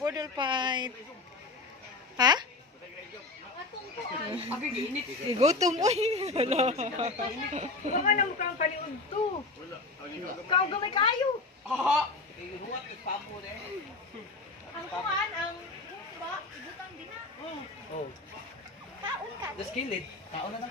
Bodol fight. Ha? Gutom oy. Mga nang mukhang paliud to. Ikaw gamay kayo. Ang kuhan, ang ba, ibutang din na. Oh. Kaon ka. Just kill it. Kaon na lang.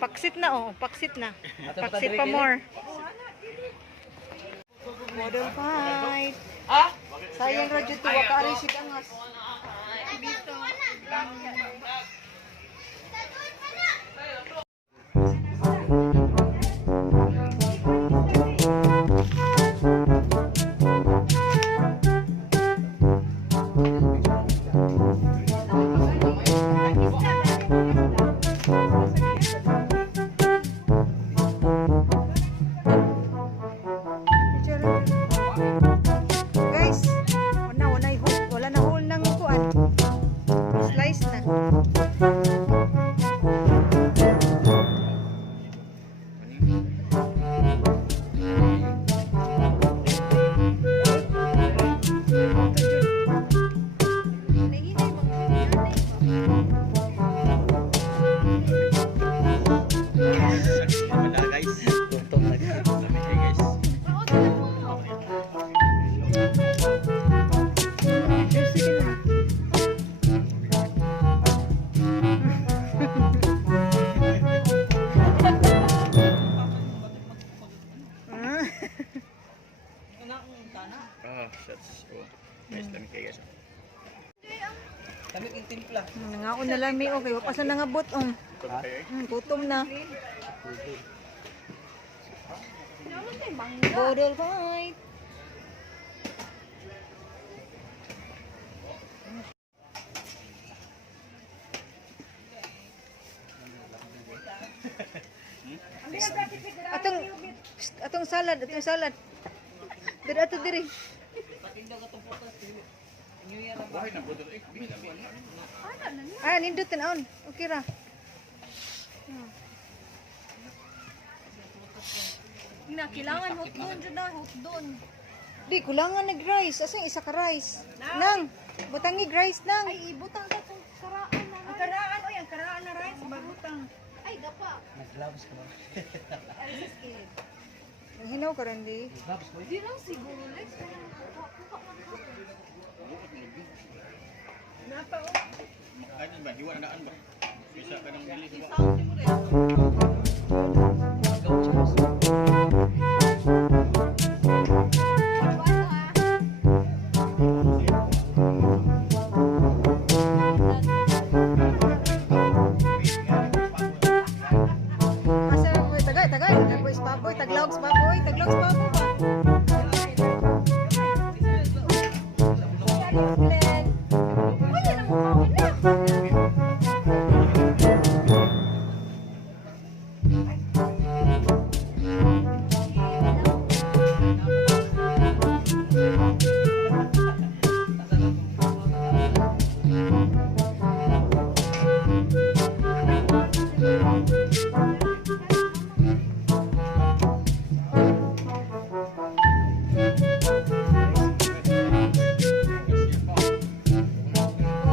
Paksit na oh, paksit na. Paksit pa more. Bodol fight. Ah? Sayang radyo to wa ka ari sig angas. Guys, wala na hole ng kuan. Slice na. Nice lang kayo guys. Kami timpla. Nangaon na lang mi okay, wapas na nangabot ong. Gutom na. Bodol fight. Atong salad. Diri ato diri. Nindot tanaon. Okay ra. Na kailangan hotdon jud na, hotdon. Di kulangan nag rice. Asa isa ka rice? Nang butangi rice nang. Ay ibutang sa tong karaan na. Ang karaan oy, ang karaan na rice bagutang. Ay gapa. Nag-gloves ka ba? Ay skid. Hinaw ka rin di. Gloves ko. Di lang siguro legs. Napa o? Ano ba? Hiwa na daan ba? Bisa ka nang dili sa Sound mo rin. Asa boy tagay. Boys baboy, taglogs baboy ba?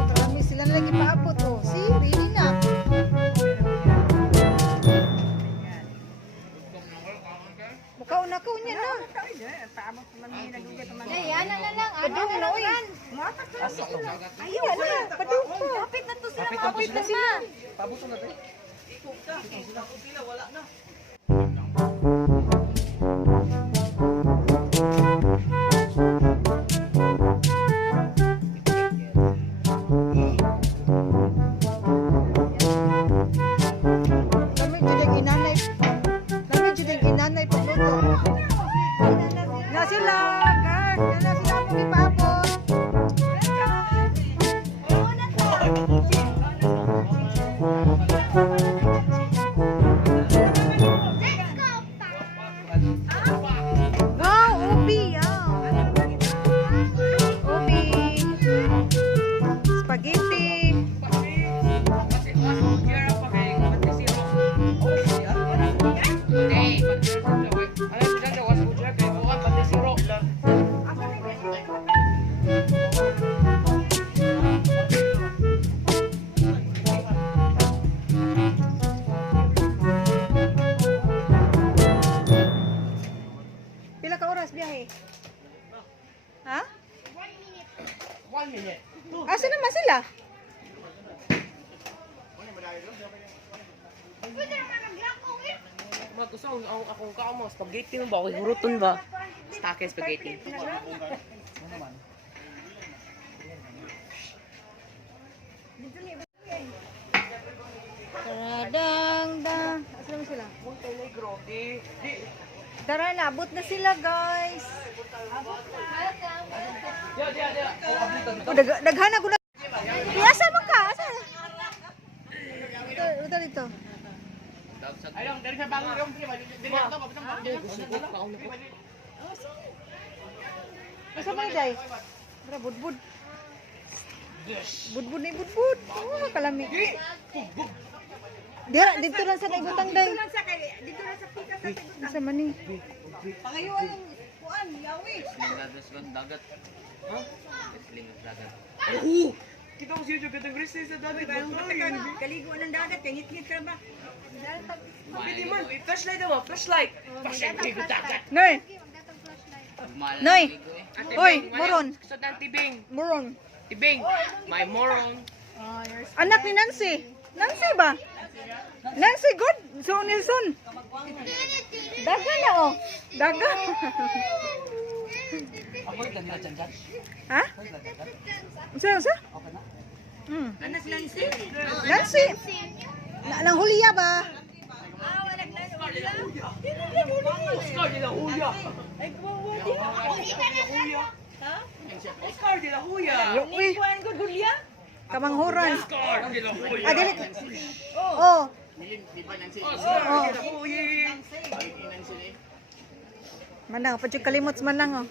Marami sila na lagi paabot oh. See, ready na. Mukaon na ko niya na. Ay, ana na lang. Padung na oy. Ayaw na. Padung pa. Kapit na to sila. Kapit Kapit na na to sila. Pabuto na to. Ikot ka. Sila wala na. Kami jud ang inanay pagluto. Na sila, guard. Na sila mo gipaabot. Go, ubi, ubi. Spaghetti. Mag gusto akong kao mo spaghetti mo ba o huruton ba? Stake spaghetti. Taradang dang. Asa na sila? Montay Negro. Di. Tara, naabot na sila, guys. Oh, daghana ko na. Asa mo ka? Asa? Ito, dito. Ayong dari sa bangon yung prima. Dili ato ka bitang bangon. Asa may day? Tara, budbud. Budbud na budbud. Oh, kalami. Dito lang sa naigutang day. Dito lang sa pika sa tigutan. Asa man ni? Pangayuan yung kuan, yawi. Dagat kan dagat. Ha? Sling dagat. Kita mo siya jud katong gris sa dagat. Kaliguan ng dagat, ngit-ngit ka ba? Pwede man, flashlight daw, flashlight. Flashlight kay dagat. Noy. Noy. Oy, moron. Sa dan tibing. Moron. Tibing. My moron. Anak ni Nancy. Nancy ba? Nancy good. So Nelson. Daga na oh. Daga. Ako dan na dyan. Ha? Sa? Anas Nancy? Nancy. Nang huliya ba? Oscar de la Hoya. Ay, buwan. Oscar de la Hoya. Uy, Kuan ko gulya? kamanghuran. Oscar de la Hoya. Ah, dili. Oh. Oscar de la Hoya. Manang, pati kalimot sa manang oh.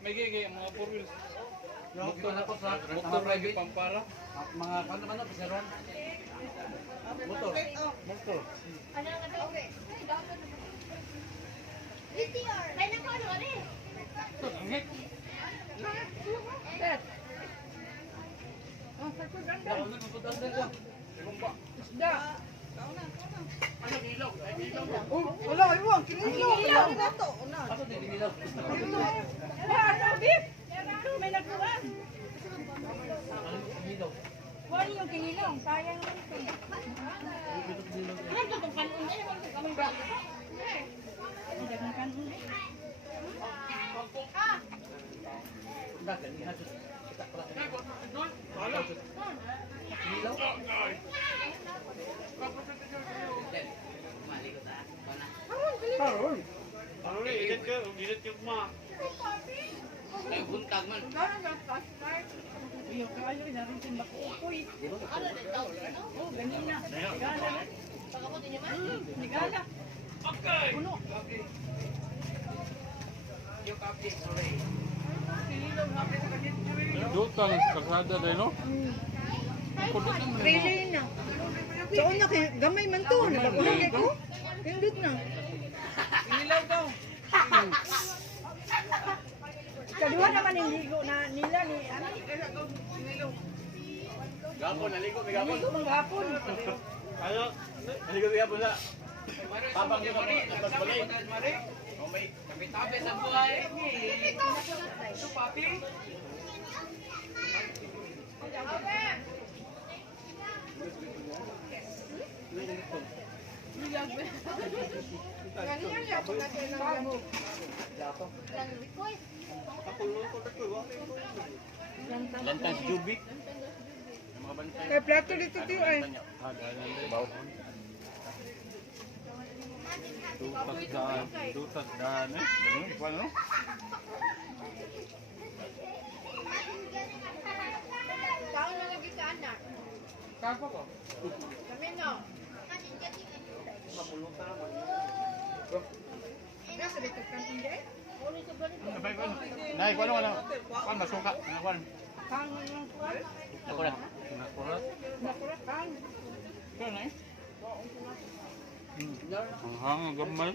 May gigay mga 4 wheels. Motor na to sa motor private pampara. Mga kano pisaron. Motor. Motor. Wala, iwan. Kinilaw na to. May nagkuhan. Kuan yung kinilaw, sayang naman ito. Ano itong kanon eh? Kamay ba? Ang kanon eh. Edit yung ma. Ay buntag man. Iyo, kaayo na rin sin makukuy. Oh, ganyan na. Nigala na. Nigala. Okay. Puno. Yung copy, sorry. Duta ng kalsada din no? Pwede na. So, una kay gamay man to. Nakakuhan ko. Pindot na. Inilaw daw. Kadiwa naman yung ligo na nila ni ano. Gapon, naligo, may gapon. Ligo maghapon. Ano? Naligo, may gapon na. Tabang yung mga nabas balay. Oh, may Tabi sa buhay. Ito, papi. Lantas Jubik. Mga bantay. Kaya plato dito tiyo ay. Dutas daan eh. Ano? Taon na lagi ka anak. Kapo ko. Kami no. Nasa dito ka hindi? Nay, kuno wala. Kuan masuka. Kuan. Kang yung kuwan. Nakurat. Nakurat. Nakurat kang. Kuno eh. Ang hang gamay.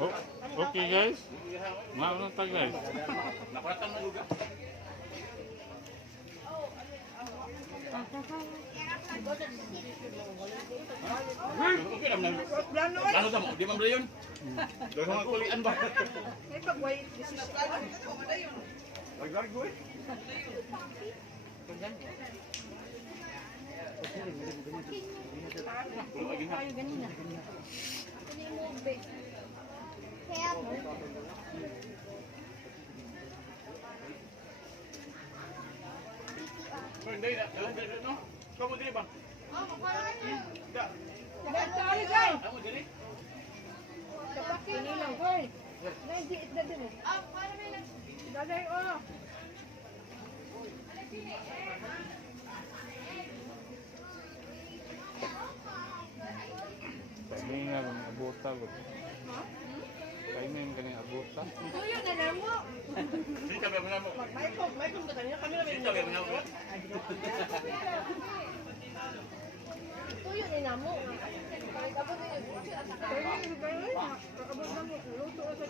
Oh, okay guys. Mauna ta guys. Nakuratan na lugar. Okay lang na. Plano ay. Lalo mo, di man yun. Dahil mga kulian ba? May pagway decision. Laglag ko eh. Tayo ganina. Hindi, no? Kamu dili ba? Da. Tayo guys. Kamu dili? Ganina boy. Hindi ito din. Daday oh. Kami nga kung abuta ko. Kami nga kani abuta. Tuyo na namo. Hindi kami mo na mo. May kung kanina kami na Hindi kami mo na mo. tuyo ni namo. Tapos Kaya yung bayo ay. Kakabot na mo. Luto sa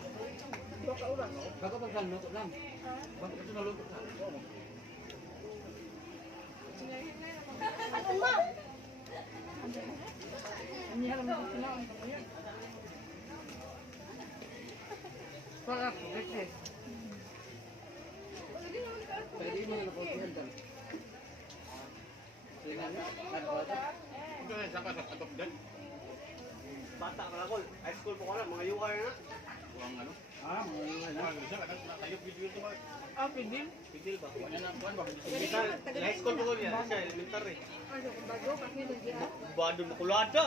dua ka oras. Bago pag luto lang. Bago ito na luto. ano ma? Hindi halam mo sinaon. Sarap, kasi. Pwede mo na po yan dan. Ito na saka sa atop dan. Bata ka lang, high school po ko na, mga UR na. Ang ano? Ah, mga yun na. Tayo video ito ba? Ah, pwede. Pidil ba? Wala na kuan ba? Elemental, high school po ko niya, siya elementary. Ano kung bago kasi hindi ah. Bado mo kulada.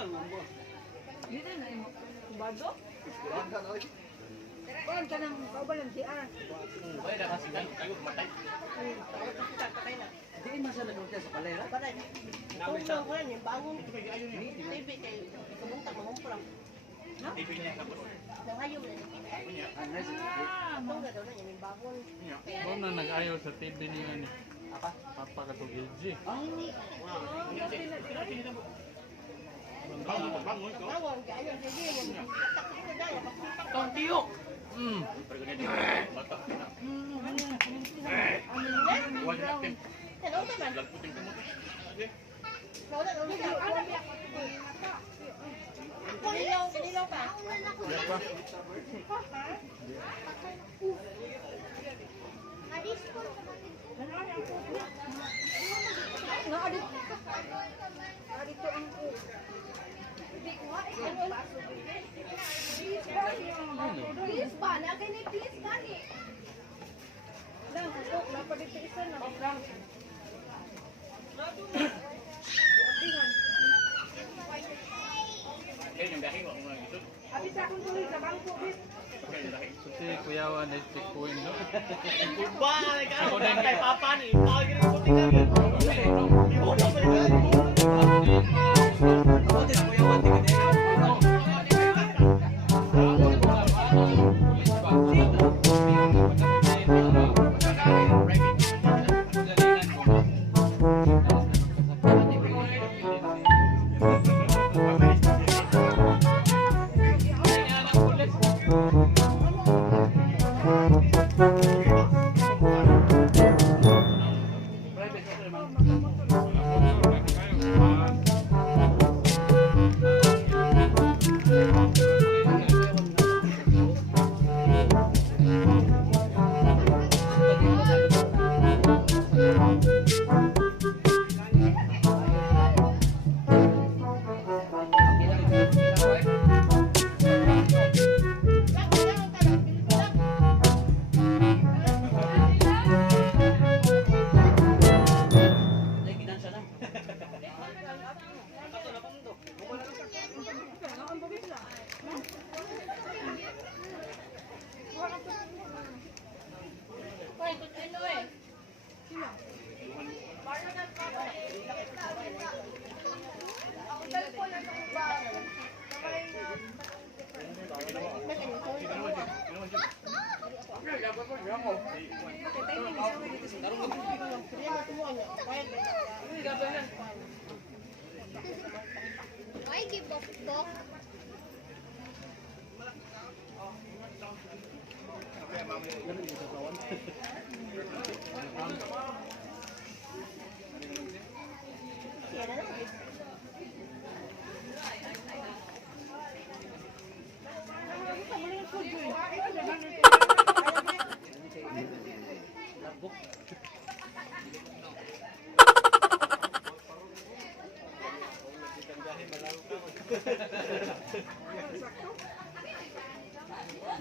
Dito na imo. Kung bago. Kulada na oy. Kuan ka nang kaubalan si ah. Wala na kasi kayo matay. Diin masala nung sa palera. Namin sa ko yan, bangon. Ito kay ayo ni. TV kay kabunta mangumpram. TV niya tapos. Nangayo na ni. Kunya. Atong na daw na yung bangon. Kunya. Mo na nag-ayaw sa TV niya ni. Papa katong LG. Bangon ko. Bangon kay ayo sige mo. Tak ko daya pagsipak. Tong tiyo. Pero ganito. Bata na. Amin na. Wala na tim. Hello naman. Lagputin ko mo. Okay. Wala na ulit. Kanilaw pa. Dito ang Please ba? Lagay ni please ba ni? lang usok na pa dito isa na. Lang. Kaya yung dahil ako nga gusto. Abi sa akong tuloy sa bangko bit. Kaya yung dahil. Kasi kuyawan na si Queen, no? Ba, ako na kay papa ni. Pagin ko tingnan yun. Ibo pa pa yun. Ako din ko yawan tingnan. Why give up dog?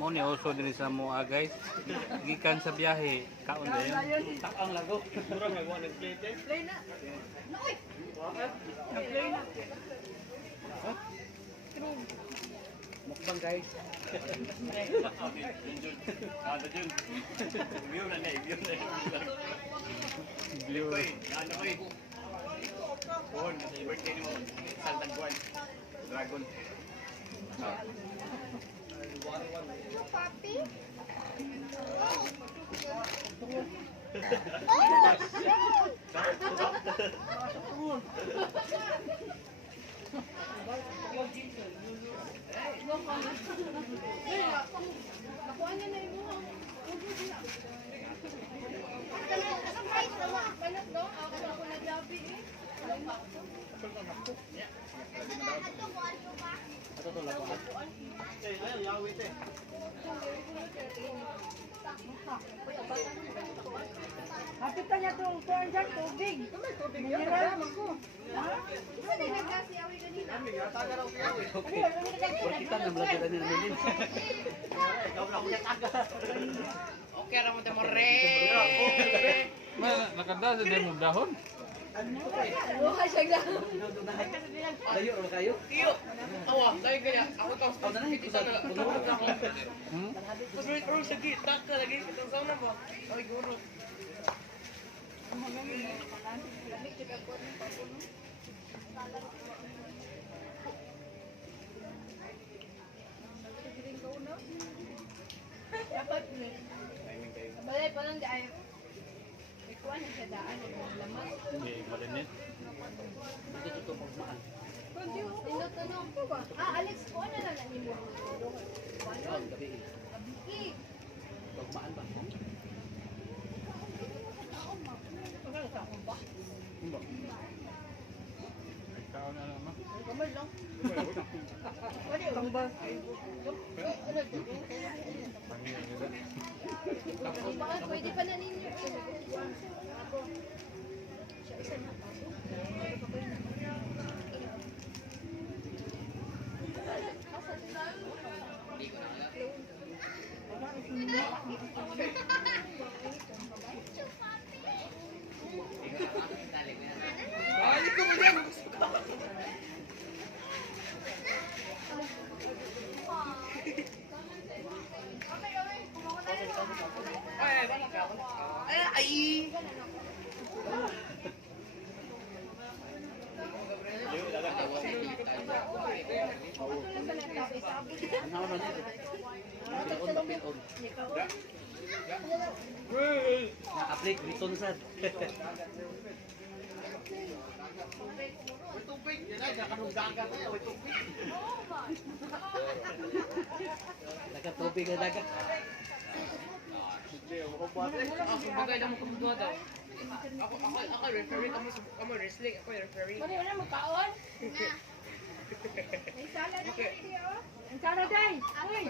Mo ni uso din sa mo guys. Gikan sa biyahe, kaon din. Takang lago. Murang nagawa ng plate eh. Mukbang guys. Ano dyan? View na view na. Blue. Ano ko eh? Kuhon, birthday mo. Saltag buwan. Dragon. Papi? Hapit ka niya itong kuhan dyan, tubig. Mineral. Kita na malagyan ni Melin. Okay, ra mo te mo re. Nakanda sa din mo dahon. Layo ra kayo. Iyo. Awa, dai kaya ako tong sa kita na tutulog ako. Mas ro sa gita ka lagi kitang sauna ba. Ay guro. Balay pa lang di ay. Ikuan sa daan laman. Hindi malinit. Dito pagmaan. Nindot tanong ko ba? Alex ko na lang nimo. Kaon gabi. Abiki. Pagmaan ba? Kaon na naman. Pwede pa na ninyo. Ay, ko mo diyan. Ay, balik ka. Ay. Ano na dito? Pilon ba pilon? Na-apply dito na sad. Tubig, yan na, nakanong dagat na, tubig. Nagka-tubig na dagat. Ako bagay lang mo kumduha daw. Ako referee kamo wrestling, ako referee. Ano na magkaon? Ang sala day. Uy,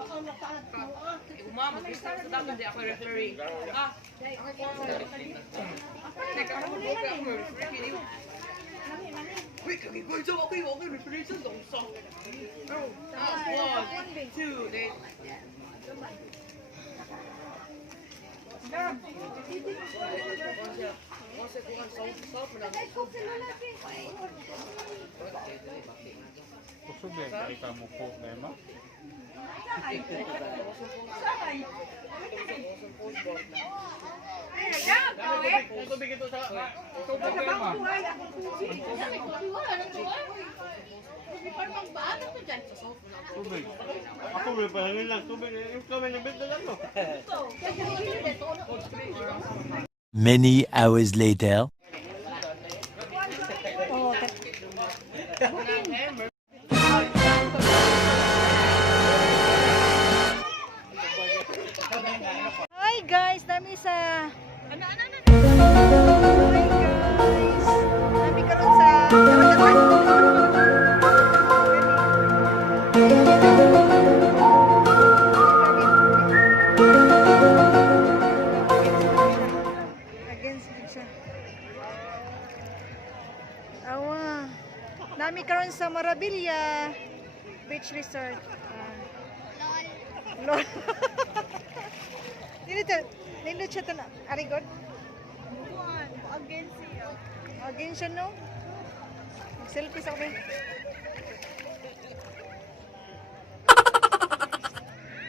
ako magkaon mo. Umama, gusto sa dagat di ako referee. Ah, ako referee. Wait, kami ko ito ako referee sa dongsa. Oh, 1, 2, then. Kasi kung ang sound mo na. Kusog eh, kaya ka mo po, Mema. Ang tubig ito sa... Tubig. Ako may pahangin lang. Tubig. Yung kamay ng bed na lang, no? Many hours later. Oh, hi guys, dami sa Hi guys. Dami karon sa against siya. Awa. Dami karon sa Marabilia Beach Resort. Lol. Nindot siya ito na. Arigod? Again siya, no? Selfie sa kami.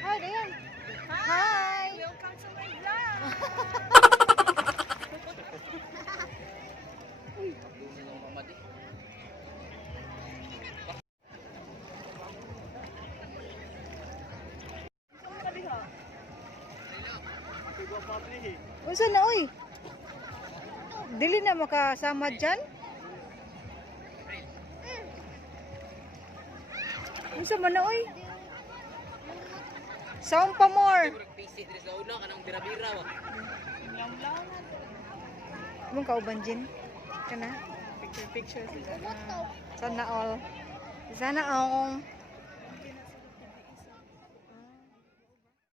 Hi, Dayan. Hi. Welcome to my vlog. Unsa na oy? Dili na makasama dyan? Unsa man na oy? Sound pa more. Mong kauban Jin? Kana? Picture sila. Sana all. Sana all.